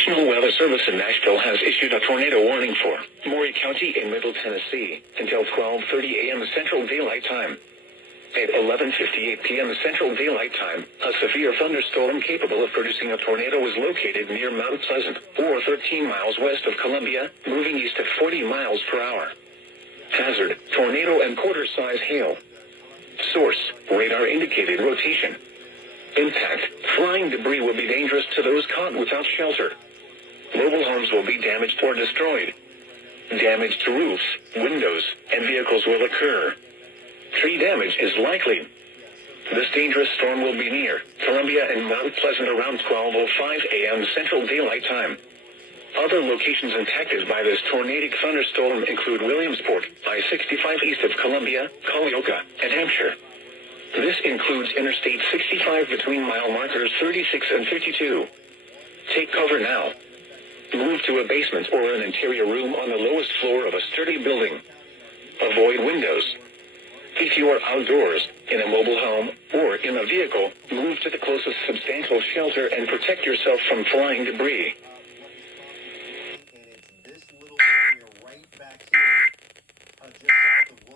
National Weather Service in Nashville has issued a tornado warning for Maury County in Middle Tennessee until 12:30 a.m. Central Daylight Time. At 11:58 p.m. Central Daylight Time, a severe thunderstorm capable of producing a tornado was located near Mount Pleasant, or 13 miles west of Columbia, moving east at 40 miles per hour. Hazard, tornado and quarter-size hail. Source, radar indicated rotation. Impact, flying debris will be dangerous to those caught without shelter. Mobile homes will be damaged or destroyed. Damage to roofs, windows, and vehicles will occur. Tree damage is likely. This dangerous storm will be near Columbia and Mount Pleasant around 12:05 a.m. Central Daylight Time. Other locations impacted by this tornadic thunderstorm include Williamsport, I-65 east of Columbia, Culleoka, and Hampshire. This includes Interstate 65 between mile markers 36 and 52. Take cover now. Move to a basement or an interior room on the lowest floor of a sturdy building. Avoid windows. If you are outdoors, in a mobile home, or in a vehicle, move to the closest substantial shelter and protect yourself from flying debris.